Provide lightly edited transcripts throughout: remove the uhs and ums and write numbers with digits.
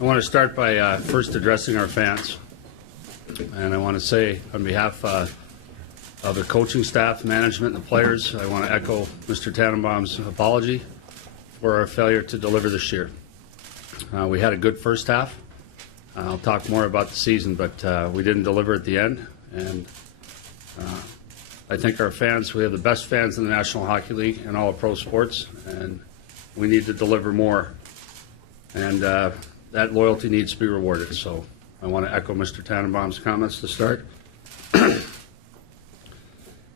I want to start by first addressing our fans. And I want to say on behalf of the coaching staff, management, and the players, I want to echo Mr. Tannenbaum's apology for our failure to deliver this year. We had a good first half. I'll talk more about the season, but we didn't deliver at the end. And I think our fans, we have the best fans in the National Hockey League and all of pro sports, and we need to deliver more. And that loyalty needs to be rewarded. So I want to echo Mr. Tannenbaum's comments to start.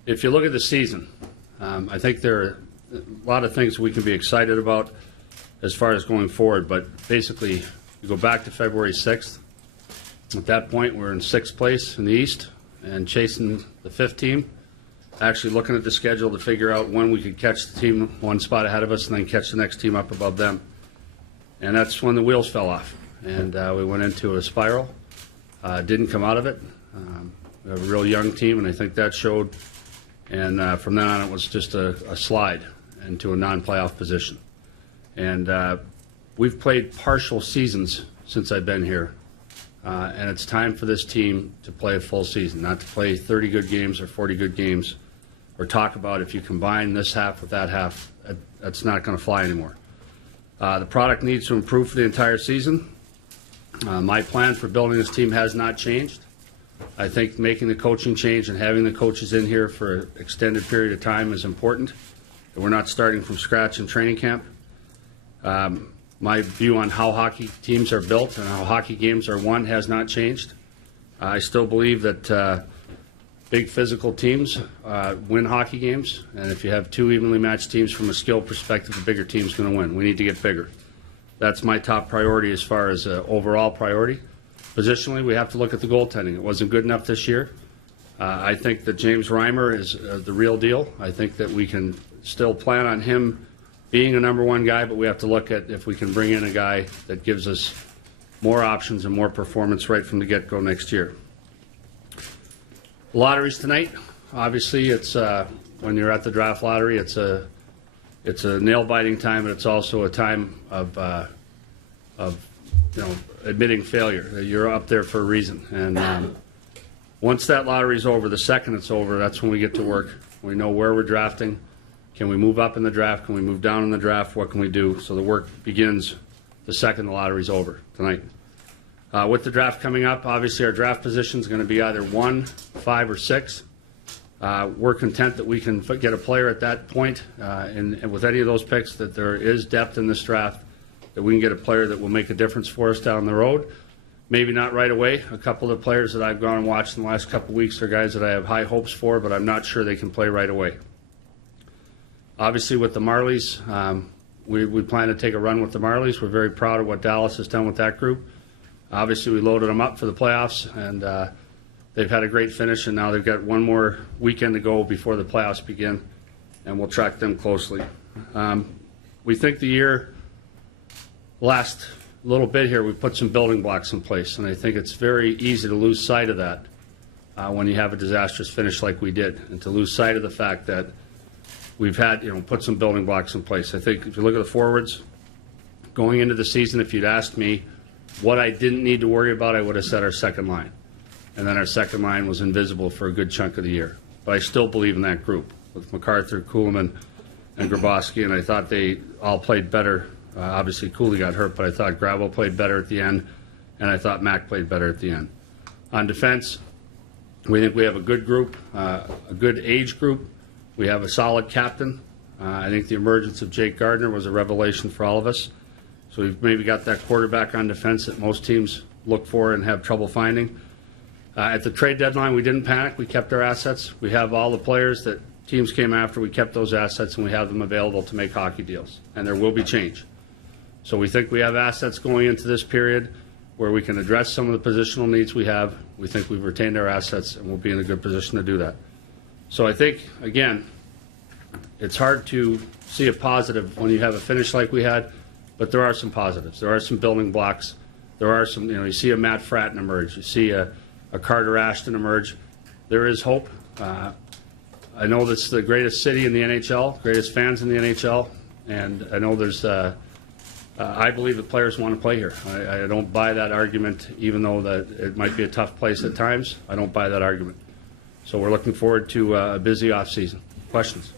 If you look at the season, I think there are a lot of things we can be excited about as far as going forward, but basically you go back to February 6th. At that point, we're in 6th place in the East and chasing the 5th team, actually looking at the schedule to figure out when we could catch the team one spot ahead of us and then catch the next team up above them. And that's when the wheels fell off, and we went into a spiral. Didn't come out of it. We have a real young team, and I think that showed. And from then on, it was just a slide into a non-playoff position. And we've played partial seasons since I've been here, and it's time for this team to play a full season, not to play 30 good games or 40 good games, or talk about if you combine this half with that half, that's not going to fly anymore. The product needs to improve for the entire season. My plan for building this team has not changed. I think making the coaching change and having the coaches in here for an extended period of time is important. We're not starting from scratch in training camp. My view on how hockey teams are built and how hockey games are won has not changed. I still believe that big physical teams win hockey games, and if you have two evenly matched teams from a skill perspective, the bigger team's going to win. We need to get bigger. That's my top priority as far as overall priority. Positionally, we have to look at the goaltending. It wasn't good enough this year. I think that James Reimer is the real deal. I think that we can still plan on him being a number one guy, but we have to look at if we can bring in a guy that gives us more options and more performance right from the get-go next year. Lotteries tonight. Obviously, it's when you're at the draft lottery, it's a nail-biting time, but it's also a time of admitting failure. You're up there for a reason, and once that lottery's over, the second it's over, that's when we get to work. We know where we're drafting. Can we move up in the draft? Can we move down in the draft? What can we do? So the work begins the second the lottery's over tonight. With the draft coming up, obviously our draft position is going to be either 1, 5, or 6. We're content that we can get a player at that point, and with any of those picks, that there is depth in this draft, that we can get a player that will make a difference for us down the road. Maybe not right away. A couple of the players that I've gone and watched in the last couple of weeks are guys that I have high hopes for, but I'm not sure they can play right away. Obviously, with the Marlies, we plan to take a run with the Marlies. We're very proud of what Dallas has done with that group. Obviously, we loaded them up for the playoffs, and they've had a great finish, and now they've got one more weekend to go before the playoffs begin, and we'll track them closely. We think the year last little bit here, we put some building blocks in place, and I think it's very easy to lose sight of that when you have a disastrous finish like we did, and to lose sight of the fact that we've had, put some building blocks in place. I think if you look at the forwards, going into the season, if you'd asked me what I didn't need to worry about, I would have said our second line. And then our second line was invisible for a good chunk of the year. But I still believe in that group with MacArthur, Kuhlman, and Grabowski, and I thought they all played better. Obviously, Cooley got hurt, but I thought Gravel played better at the end, and I thought Mac played better at the end. On defense, we think we have a good group, a good age group. We have a solid captain. I think the emergence of Jake Gardner was a revelation for all of us. So we've maybe got that quarterback on defense that most teams look for and have trouble finding. At the trade deadline, we didn't panic. We kept our assets. We have all the players that teams came after. We kept those assets, and we have them available to make hockey deals. And there will be change. So we think we have assets going into this period where we can address some of the positional needs we have. We think we've retained our assets, and we'll be in a good position to do that. So I think, again, it's hard to see a positive when you have a finish like we had, but there are some positives. There are some building blocks. There are some, you see a Matt Fratton emerge. You see a Carter Ashton emerge. There is hope. I know this is the greatest city in the NHL, greatest fans in the NHL, and I know there's I believe the players want to play here. I don't buy that argument, even though that it might be a tough place at times. I don't buy that argument. So we're looking forward to a busy offseason. Questions?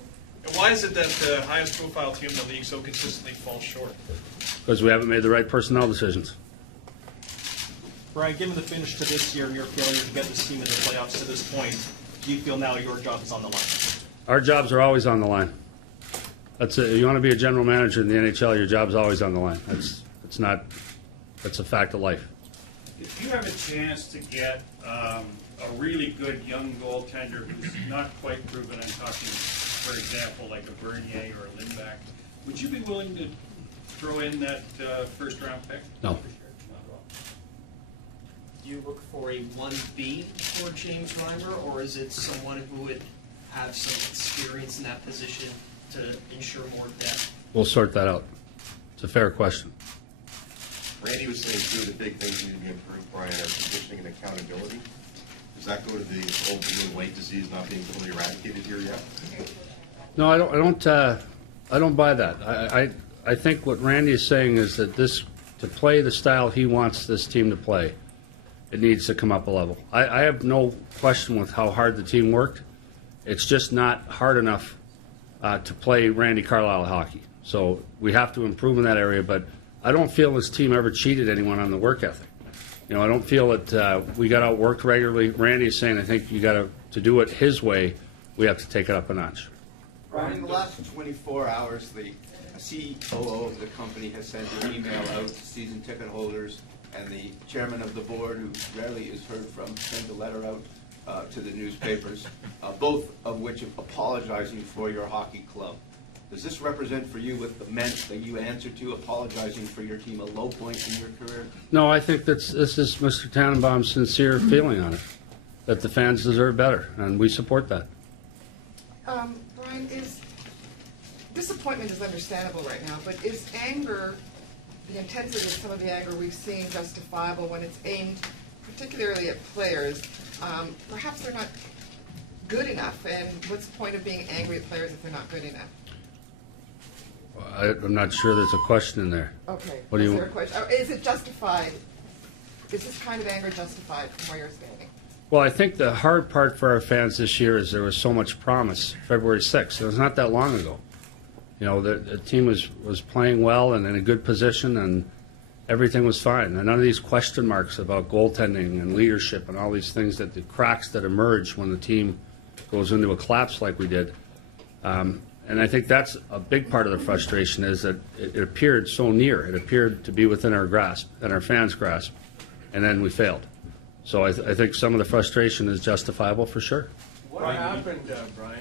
And why is it that the highest profile team in the league so consistently falls short? Because we haven't made the right personnel decisions. Brian, given the finish to this year and your failure to get this team in the playoffs to this point, do you feel now your job is on the line? Our jobs are always on the line. You want to be a general manager in the NHL, your job's always on the line. That's a fact of life. If you have a chance to get a really good young goaltender who's not quite proven, I'm talking, for example, like a Bernier or a Lindback, would you be willing to throw in that first-round pick? No. Not at all. Do you look for a 1B for James Reimer, or is it someone who would have some experience in that position to ensure more depth? We'll sort that out. It's a fair question. Randy was saying two of the big things need to be improved, Brian, are conditioning and accountability. Does that go to the old blue and white disease not being fully eradicated here yet? No, I don't buy that. I think what Randy is saying is that to play the style he wants this team to play, it needs to come up a level. I have no question with how hard the team worked. It's just not hard enough to play Randy Carlyle hockey. So we have to improve in that area, but I don't feel this team ever cheated anyone on the work ethic. I don't feel that we got outworked regularly. Randy is saying I think you got to do it his way. We have to take it up a notch. Brian, in the last 24 hours, the COO of the company has sent an email out to season ticket holders, and the chairman of the board, who rarely is heard from, sent a letter out to the newspapers, both of which are apologizing for your hockey club. Does this represent for you, with the men that you answer to, apologizing for your team, a low point in your career? No, I think this is Mr. Tannenbaum's sincere feeling on it, that the fans deserve better, and we support that. Brian, disappointment is understandable right now, but is anger, the intensity of some of the anger we've seen, justifiable when it's aimed particularly at players? Perhaps they're not good enough, and what's the point of being angry at players if they're not good enough? I'm not sure there's a question in there. Okay. What do you Is there a question? Is it justified? Is this kind of anger justified from where you're standing? Well, I think the hard part for our fans this year is there was so much promise. February 6th, it was not that long ago. The team was playing well and in a good position, and everything was fine. And none of these question marks about goaltending and leadership and all these things, that the cracks that emerge when the team goes into a collapse like we did. And I think that's a big part of the frustration, is that it appeared so near. It appeared to be within our grasp and our fans' grasp, and then we failed. So I think some of the frustration is justifiable for sure. What happened, Brian?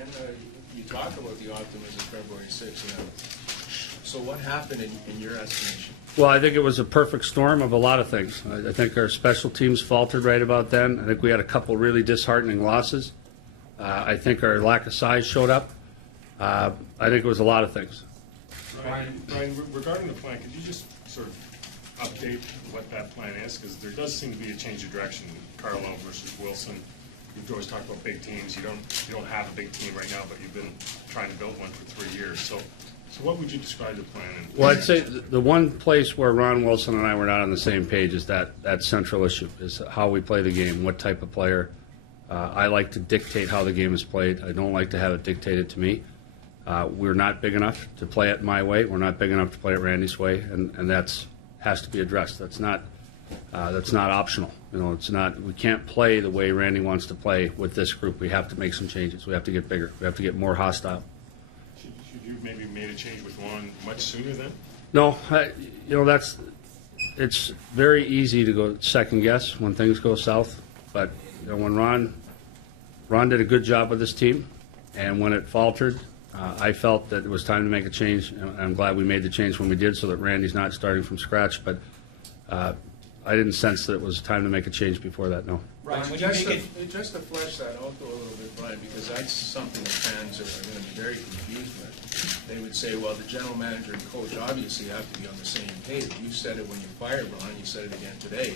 You talk about the optimism February 6th. So what happened in your estimation? Well, I think it was a perfect storm of a lot of things. I think our special teams faltered right about then. I think we had a couple really disheartening losses. I think our lack of size showed up. I think it was a lot of things. Brian, regarding the plan, could you just sort of update what that plan is? Because there does seem to be a change of direction. Carlo versus Wilson. You've always talked about big teams. You don't have a big team right now, but you've been trying to build one for 3 years. So what would you describe the plan? Well, I'd say the one place where Ron Wilson and I were not on the same page is that central issue, is how we play the game, what type of player. I like to dictate how the game is played. I don't like to have it dictated to me. We're not big enough to play it my way. We're not big enough to play it Randy's way, and that's has to be addressed. That's not optional. It's not. We can't play the way Randy wants to play with this group. We have to make some changes. We have to get bigger. We have to get more hostile. Should you maybe made a change with Ron much sooner then? No, it's very easy to go second guess when things go south. But when Ron did a good job with this team, and when it faltered, I felt that it was time to make a change. And I'm glad we made the change when we did, so that Randy's not starting from scratch. But I didn't sense that it was time to make a change before that. No. Right. Just to flesh that out a little bit, Brian, because that's something that fans are going to be very confused with. They would say, well, the general manager and coach obviously have to be on the same page. You said it when you fired Ron, you said it again today,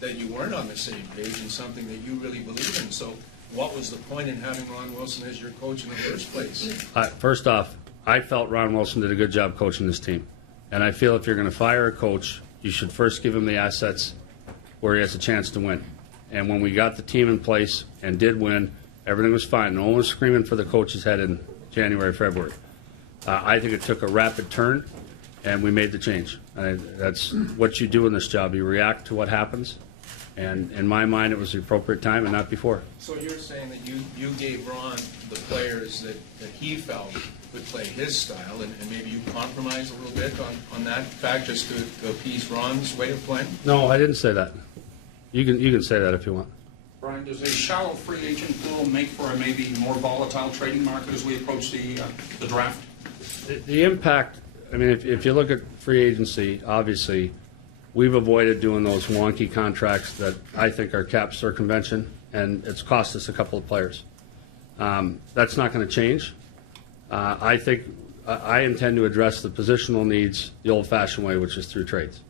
that you weren't on the same page in something that you really believe in. So what was the point in having Ron Wilson as your coach in the first place? First off, I felt Ron Wilson did a good job coaching this team. And I feel if you're going to fire a coach, you should first give him the assets where he has a chance to win. And when we got the team in place and did win, everything was fine. No one was screaming for the coach's head in January, February. I think it took a rapid turn, and we made the change. That's what you do in this job. You react to what happens. And in my mind, it was the appropriate time and not before. So you're saying that you gave Ron the players that he felt would play his style, and maybe you compromised a little bit on that fact just to appease Ron's way of playing? No, I didn't say that. You can say that if you want. Brian, does a shallow free agent pool make for a maybe more volatile trading market as we approach the draft? The impact, I mean, if you look at free agency, obviously, we've avoided doing those wonky contracts that I think are cap circumvention, and it's cost us a couple of players. That's not going to change. I think I intend to address the positional needs the old-fashioned way, which is through trades,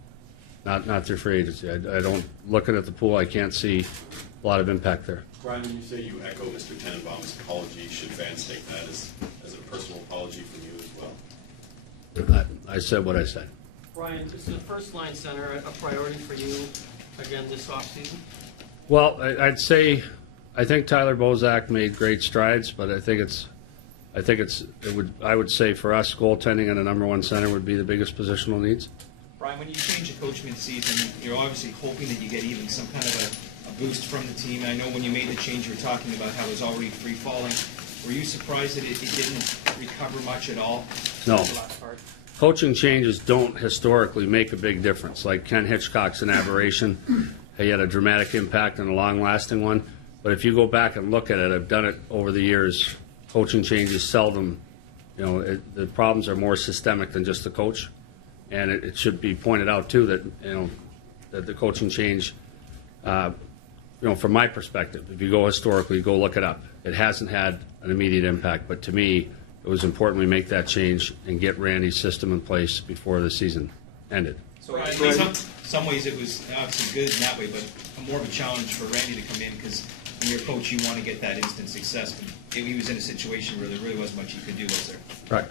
not through free agency. I don't, looking at the pool, I can't see a lot of impact there. Brian, when you say you echo Mr. Tenenbaum's apology, should fans take that as a personal apology from you as well? I said what I said. Brian, is the first line center a priority for you again this offseason? Well, I'd say I think Tyler Bozak made great strides, but I would say for us, goaltending and a number one center would be the biggest positional needs. Brian, when you change a coach mid-season, you're obviously hoping that you get even some kind of a boost from the team. I know when you made the change, you were talking about how it was already free-falling. Were you surprised that it didn't recover much at all? No. The last part? Coaching changes don't historically make a big difference. Like Ken Hitchcock's an aberration. He had a dramatic impact and a long-lasting one. But if you go back and look at it, I've done it over the years, coaching changes seldom, the problems are more systemic than just the coach. And it should be pointed out, too, that, that the coaching change, from my perspective, if you go historically, go look it up. It hasn't had an immediate impact. But to me, it was important we make that change and get Randy's system in place before the season ended. So in some ways it was obviously good in that way, but more of a challenge for Randy to come in because when you're a coach, you want to get that instant success. But he was in a situation where there really wasn't much he could do, was there? Right.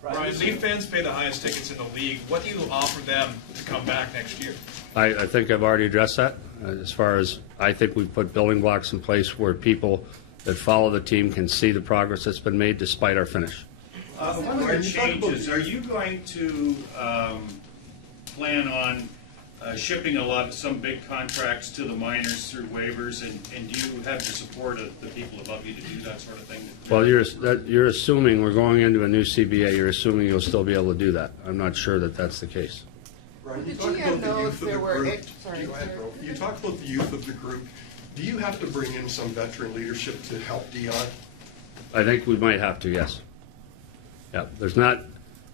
Brian, Leaf fans pay the highest tickets in the league. What do you offer them to come back next year? I think I've already addressed that. As far as I think we've put building blocks in place where people that follow the team can see the progress that's been made despite our finish. One of our changes, are you going to plan on shipping some big contracts to the minors through waivers, and do you have the support of the people above you to do that sort of thing? Well, you're assuming we're going into a new CBA. You're assuming you'll still be able to do that. I'm not sure that that's the case. Brian, The you talk GM about the knows youth of there the were group. eight- sorry, Go ahead, sir. bro. You talk about the youth of the group. Do you have to bring in some veteran leadership to help Dion? I think we might have to, yes. Yeah, there's not.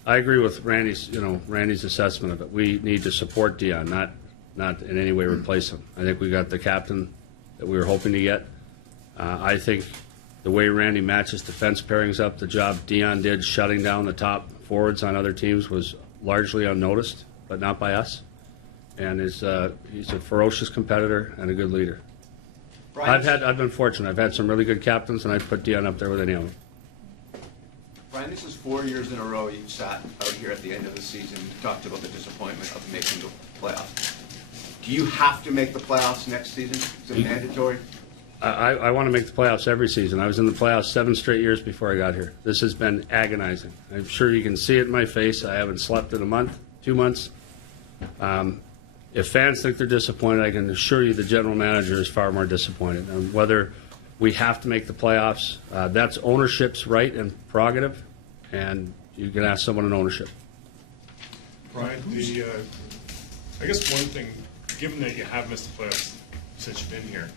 I agree with Randy's assessment of it. We need to support Dion, not in any way replace him. I think we got the captain that we were hoping to get. I think the way Randy matches defense pairings up, the job Dion did shutting down the top forwards on other teams was largely unnoticed, but not by us. And he's a ferocious competitor and a good leader. Brian, I've been fortunate. I've had some really good captains, and I'd put Dion up there with any of them. Brian, this is 4 years in a row you've sat out here at the end of the season, you talked about the disappointment of making the playoffs. Do you have to make the playoffs next season? Is it mandatory? I want to make the playoffs every season. I was in the playoffs 7 straight years before I got here. This has been agonizing. I'm sure you can see it in my face. I haven't slept in a month, 2 months. If fans think they're disappointed, I can assure you the general manager is far more disappointed. And whether we have to make the playoffs, that's ownership's right and prerogative, and you can ask someone in ownership. Brian, I guess one thing, given that you have missed the playoffs since you've been here,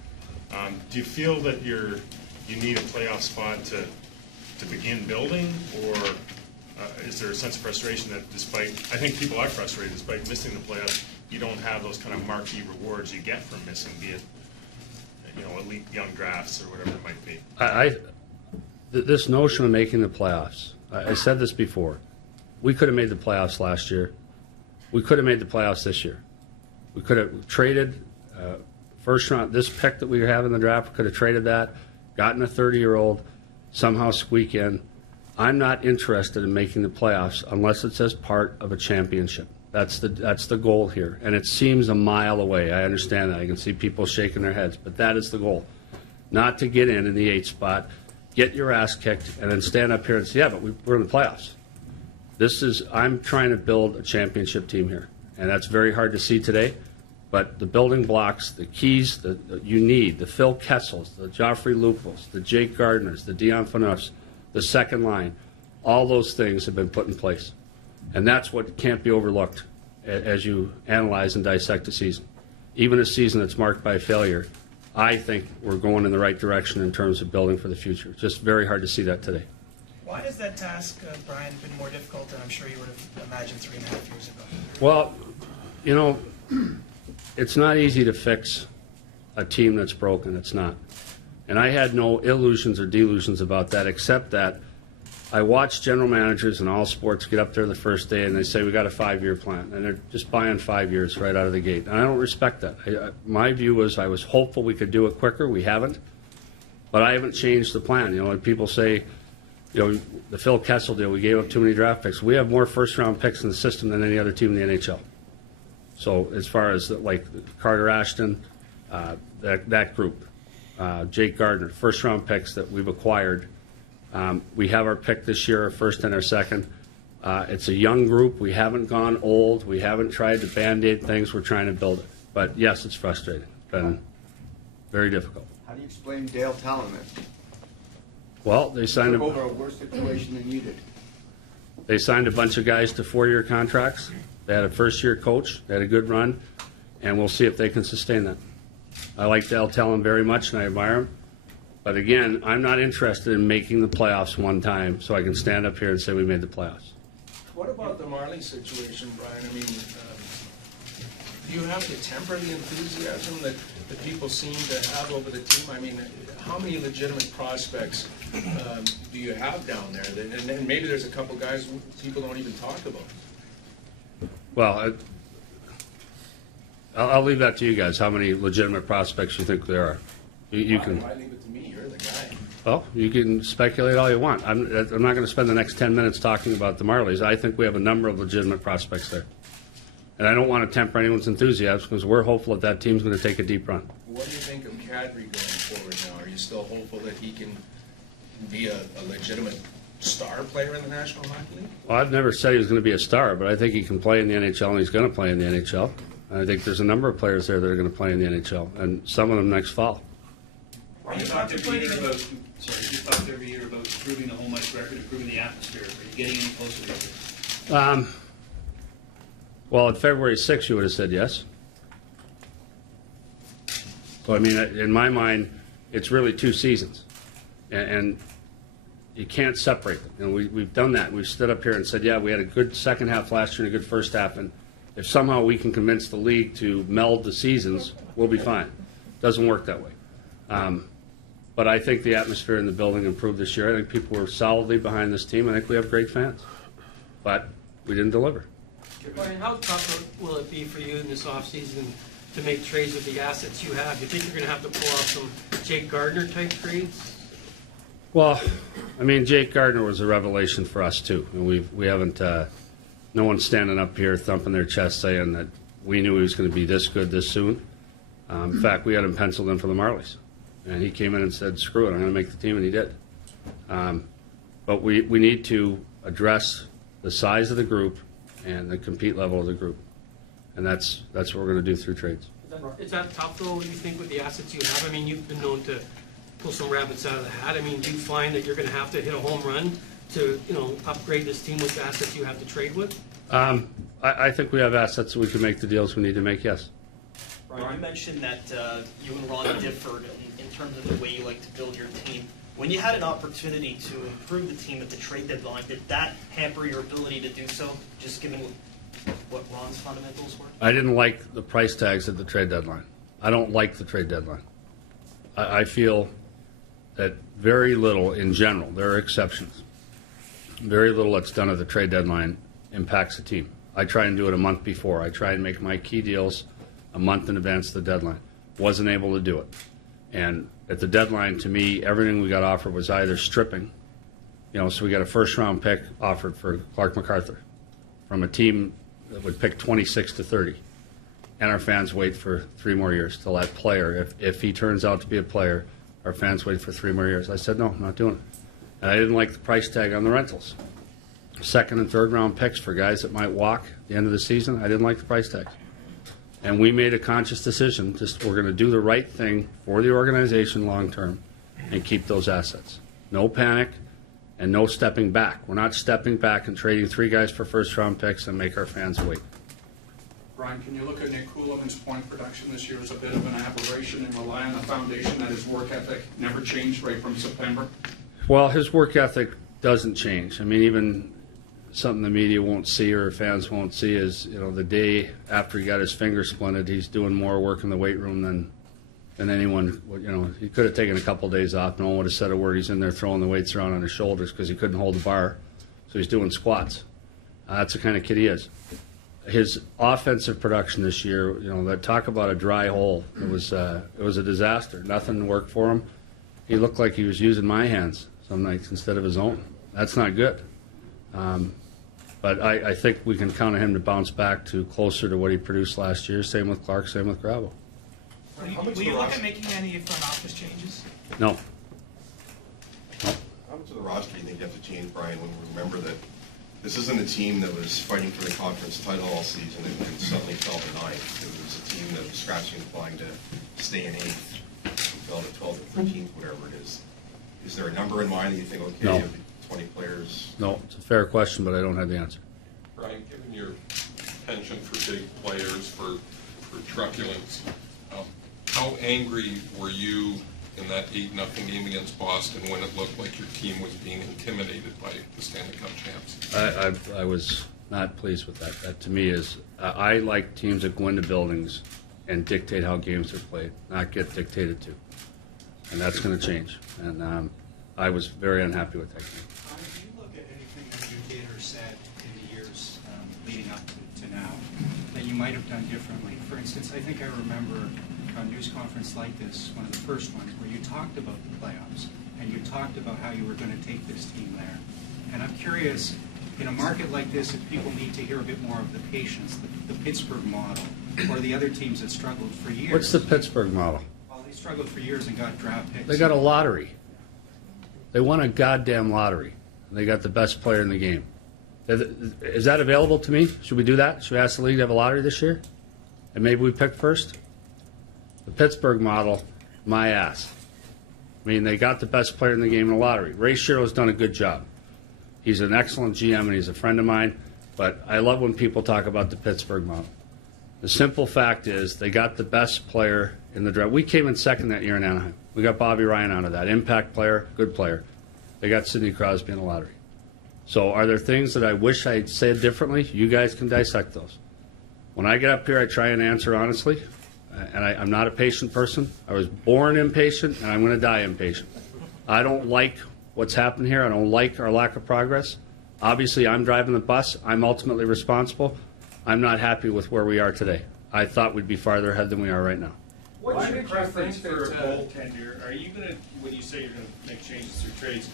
do you feel that you need a playoff spot to begin building, or is there a sense of frustration that I think people are frustrated despite missing the playoffs, you don't have those kind of marquee rewards you get from missing, be it elite young drafts or whatever it might be? This notion of making the playoffs, I said this before. We could have made the playoffs last year. We could have made the playoffs this year. We could have traded first round, this pick that we have in the draft, we could have traded that, gotten a 30-year-old, somehow squeak in. I'm not interested in making the playoffs unless it's as part of a championship. That's the goal here, and it seems a mile away. I understand that. I can see people shaking their heads, but that is the goal. Not to get in the 8th spot, get your ass kicked, and then stand up here and say, yeah, but we're in the playoffs. I'm trying to build a championship team here, and that's very hard to see today. But the building blocks, the keys that you need, the Phil Kessels, the Joffrey Lupos, the Jake Gardners, the Dion Phaneufs, the second line, all those things have been put in place. And that's what can't be overlooked as you analyze and dissect a season. Even a season that's marked by failure, I think we're going in the right direction in terms of building for the future. It's just very hard to see that today. Why has that task, Brian, been more difficult than I'm sure you would have imagined 3.5 years ago? Well, it's not easy to fix a team that's broken. It's not. And I had no illusions or delusions about that, except that I watch general managers in all sports get up there the first day and they say, we got a 5-year plan. And they're just buying 5 years right out of the gate. And I don't respect that. My view was I was hopeful we could do it quicker. We haven't. But I haven't changed the plan. When people say, the Phil Kessel deal, we gave up too many draft picks. We have more first-round picks in the system than any other team in the NHL. So as far as Carter Ashton, that group, Jake Gardner, first-round picks that we've acquired. We have our pick this year, our first and our second. It's a young group. We haven't gone old. We haven't tried to Band-Aid things. We're trying to build it. But, yes, it's frustrating. It's been very difficult. How do you explain Dale Talon then? Well, they signed Took over a worse situation than you did. They signed a bunch of guys to 4-year contracts. They had a first-year coach. They had a good run. And we'll see if they can sustain that. I like Dale Talon very much, and I admire him. But again, I'm not interested in making the playoffs one time so I can stand up here and say we made the playoffs. What about the Marley situation, Brian? I mean, do you have to temper the enthusiasm that people seem to have over the team? I mean, how many legitimate prospects do you have down there? And maybe there's a couple guys people don't even talk about. Well, I'll leave that to you guys, how many legitimate prospects you think there are. You can. Why leave it to me? You're the guy. Well, you can speculate all you want. I'm not going to spend the next 10 minutes talking about the Marlies. I think we have a number of legitimate prospects there. And I don't want to temper anyone's enthusiasm because we're hopeful that team's going to take a deep run. What do you think of Kadri going forward now? Are you still hopeful that he can be a legitimate star player in the National Hockey League? Well, I've never said he was going to be a star, but I think he can play in the NHL and he's going to play in the NHL. And I think there's a number of players there that are going to play in the NHL, and some of them next fall. Are you contemplating You talked every year about improving the home ice record, improving the atmosphere. Are you getting any closer to this? Well, at February 6th, you would have said yes. So, I mean, in my mind, it's really 2 seasons. And you can't separate them. And we've done that. We've stood up here and said, yeah, we had a good second half last year and a good first half. And if somehow we can convince the league to meld the seasons, we'll be fine. Doesn't work that way. But I think the atmosphere in the building improved this year. I think people were solidly behind this team. I think we have great fans. But we didn't deliver. Brian, how tough will it be for you in this offseason to make trades with the assets you have? You think you're going to have to pull off some Jake Gardner type trades? Well, I mean, Jake Gardner was a revelation for us too, and we haven't. No one's standing up here thumping their chest saying that we knew he was going to be this good this soon. In fact, we had him penciled in for the Marlies, and he came in and said, "Screw it, I'm going to make the team," and he did. But we need to address the size of the group and the compete level of the group, and that's what we're going to do through trades. Is that tough though? You think with the assets you have? I mean, you've been known to pull some rabbits out of the hat. I mean, do you find that you're going to have to hit a home run to, upgrade this team with the assets you have to trade with? I think we have assets that we can make the deals we need to make, yes. Brian, you mentioned that you and Ron differed in terms of the way you like to build your team. When you had an opportunity to improve the team at the trade deadline, did that hamper your ability to do so, just given what Ron's fundamentals were? I didn't like the price tags at the trade deadline. I don't like the trade deadline. I feel that very little in general, there are exceptions, very little that's done at the trade deadline impacts the team. I try and do it a month before. I try and make my key deals a month in advance of the deadline. Wasn't able to do it. And at the deadline, to me, everything we got offered was either stripping You know, so we got a first-round pick offered for Clark MacArthur from a team that would pick 26 to 30. And our fans wait for 3 more years till that player, if he turns out to be a player, our fans wait for 3 more years. I said, no, I'm not doing it. And I didn't like the price tag on the rentals. Second and third round picks for guys that might walk at the end of the season, I didn't like the price tags. And we made a conscious decision, we're going to do the right thing for the organization long term and keep those assets. No panic and no stepping back. We're not stepping back and trading 3 guys for first round picks and make our fans wait. Brian, can you look at Nick Kuhlman's point production this year as a bit of an aberration and rely on the foundation that his work ethic never changed right from September? Well, his work ethic doesn't change. I mean, even something the media won't see or fans won't see is, you know, the day after he got his finger splinted, he's doing more work in the weight room than anyone. You know, he could have taken a couple days off. No one would have said a word. He's in there throwing the weights around on his shoulders because he couldn't hold the bar. So he's doing squats. That's the kind of kid he is. His offensive production this year, you know, that talk about a dry hole. It was a disaster. Nothing worked for him. He looked like he was using my hands some nights instead of his own. That's not good. But I think we can count on him to bounce back to closer to what he produced last year. Same with Clark, same with Grabo. Will you look at making any front office changes? No. How much of the roster do you think you have to change, Brian, when we remember that this isn't a team that was fighting for the conference title all season and suddenly fell to 9th. It was a team that was scratching and clawing to stay in 8th and fell to 12th or 13th, whatever it is. Is there a number in mind that you think, okay, No. 20 players? No, it's a fair question, but I don't have the answer. Brian, given your penchant for big players, for truculence, how angry were you in that 8-0 game against Boston when it looked like your team was being intimidated by the Stanley Cup champs? I was not pleased with that. That to me is, I like teams that go into buildings and dictate how games are played, not get dictated to. And that's going to change. And I was very unhappy with that game. If you look at anything that you did or said in the years leading up to now that you might have done differently. For instance, I think I remember a news conference like this, one of the first ones, where you talked about the playoffs and you talked about how you were going to take this team there. And I'm curious, in a market like this, if people need to hear a bit more of the patience, the Pittsburgh model, or the other teams that struggled for years. What's the Pittsburgh model? Well, they struggled for years and got draft picks. They got a lottery. They won a goddamn lottery. They got the best player in the game. Is that available to me? Should we do that? Should we ask the league to have a lottery this year? And maybe we pick first? The Pittsburgh model, my ass. I mean, they got the best player in the game in the lottery. Ray Shero's done a good job. He's an excellent GM and he's a friend of mine, but I love when people talk about the Pittsburgh model. The simple fact is they got the best player in the draft. We came in second that year in Anaheim. We got Bobby Ryan out of that. Impact player, good player. They got Sidney Crosby in the lottery. So are there things that I wish I'd said differently? You guys can dissect those. When I get up here, I try and answer honestly, and I'm not a patient person. I was born impatient, and I'm going to die impatient. I don't like what's happened here. I don't like our lack of progress. Obviously, I'm driving the bus. I'm ultimately responsible. I'm not happy with where we are today. I thought we'd be farther ahead than we are right now. What's your preference for a goaltender? Are you going to, when you say you're going to make changes through trades,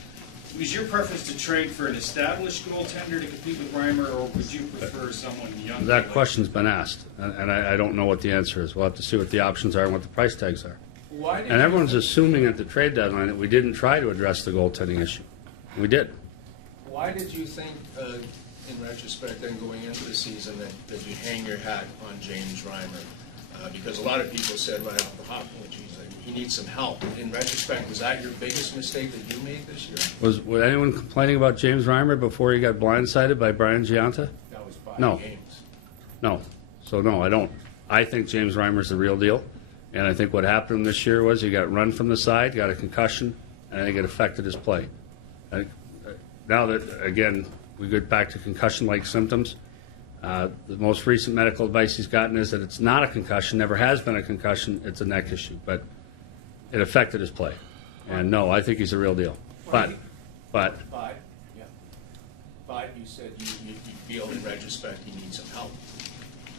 is your preference to trade for an established goaltender to compete with Reimer, or would you prefer someone younger? That question's been asked, and I don't know what the answer is. We'll have to see what the options are and what the price tags are. And everyone's assuming at the trade deadline that we didn't try to address the goaltending issue. We did. Why did you think, in retrospect, then going into the season, that you hang your hat on James Reimer? Because a lot of people said right off the hop, oh, geez, he needs some help. In retrospect, was that your biggest mistake that you made this year? Was anyone complaining about James Reimer before he got blindsided by Brian Giunta? That was 5 games. No. So, no, I don't. I think James Reimer's the real deal. And I think what happened this year was he got run from the side, got a concussion, and I think it affected his play. Now that, again, we get back to concussion-like symptoms, the most recent medical advice he's gotten is that it's not a concussion, never has been a concussion, it's a neck issue. But it affected his play. And no, I think he's a real deal. But 5, yeah. 5, you said you feel in retrospect he needs some help.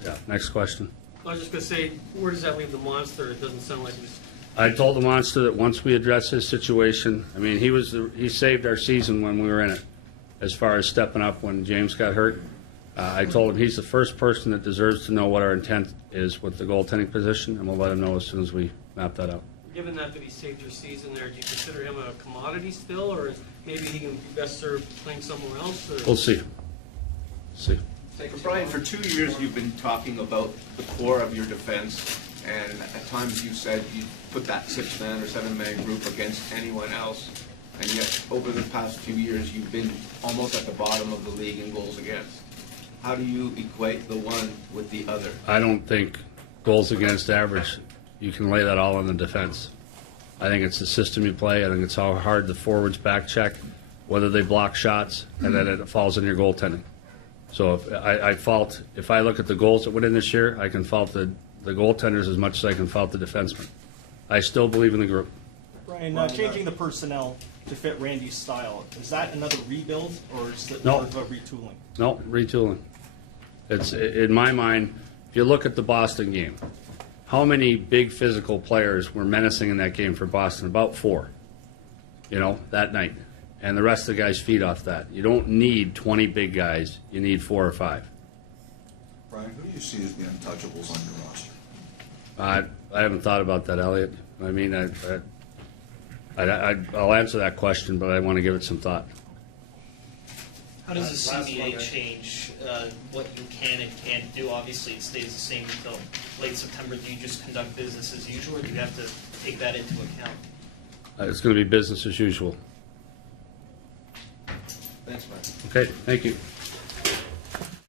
Yeah, next question. I was just going to say, where does that leave the monster? It doesn't sound like I told the Monster that once we address his situation, I mean, he saved our season when we were in it, as far as stepping up when James got hurt. I told him he's the first person that deserves to know what our intent is with the goaltending position, and we'll let him know as soon as we map that out. Given that he saved your season there, do you consider him a commodity still, or is maybe he can be best served playing somewhere else? Or? We'll see. See. Brian, for 2 years, you've been talking about the core of your defense, and at times you said you put that 6-man or 7-man group against anyone else, and yet over the past few years, you've been almost at the bottom of the league in goals against. How do you equate the one with the other? I don't think goals against average, you can lay that all on the defense. I think it's the system you play. I think it's how hard the forwards back check, whether they block shots, and then it falls in your goaltending. So if I look at the goals that went in this year, I can fault the goaltenders as much as I can fault the defensemen. I still believe in the group. Brian, changing the personnel to fit Randy's style, is that another rebuild, or is it No. more of a retooling? No, retooling. It's, in my mind, if you look at the Boston game, how many big physical players were menacing in that game for Boston? About 4, that night. And the rest of the guys feed off that. You don't need 20 big guys. You need 4 or 5. Brian, who do you see as the untouchables on your roster? I haven't thought about that, Elliot. I mean, I'll answer that question, but I want to give it some thought. How does the CBA change what you can and can't do? Obviously, it stays the same until late September. Do you just conduct business as usual, or do you have to take that into account? It's going to be business as usual. Thanks, Brian. Okay, thank you.